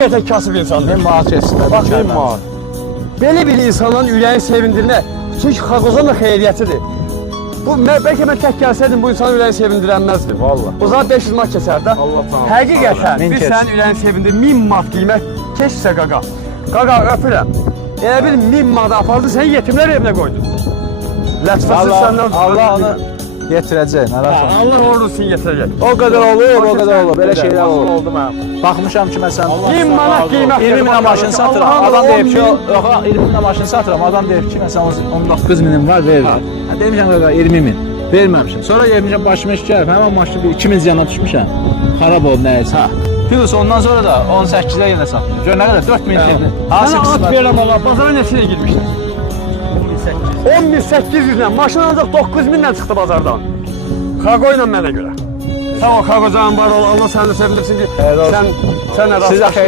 Gerçekten kasıb insandır. 1000 manat keçsinlər. Bax 1000 manat. Belə bir insanın ürəyini sevindirmək, çünki Xaqozan da xeyriyyətidir. Bu, bəlkə mən tək gəlsəydim bu insanın ürəyini sevindirənməzdim. Vallahi. O zaman 500 manat keçər də. Allah tanrım. Həqiqətən, Min biz keç. sənin ürəyini sevindir, 1000 manat qiymət keçsə qaqa. Qaqa, öpürəm. Elə bil 1000 manat apardı, sən yetimlər evinə qoydun. Lətifəsiz səndən... Allah onu yetirəcək, narahat olma. Allah orusun yetirəcək. O qədər olur, o qədər olur. Belə şeylər olur. Oldu mənim. Baxmışam ki, məsələn, 1000 manat qiymət. 20 minə maşın satıram. Adam deyib ki, yox, 20 minə maşın satıram. Adam deyib ki, məsələn, 19 minim var, verir. Demişəm, qaqa, 20 min. Verməmişim. Sonra gelmişəm, başıma iş gəlib. Həmən maşını bir 2000 ziyana düşmüşəm. Xarab oldu, nəyəsə. Plus ondan sonra da 18-də yenə satdım. Gör nə qədər? 4000 dedi. Sənə at verirəm Allah, bazara neçəyə girmişlər? 10.800 ilə, maşın ancaq 9.000 ilə çıxdı bazardan. Xaqo ilə mənə görə. Sən o Xaqocanın var ol, Allah səni də sevindirsin ki, sən nə Sizə xeyir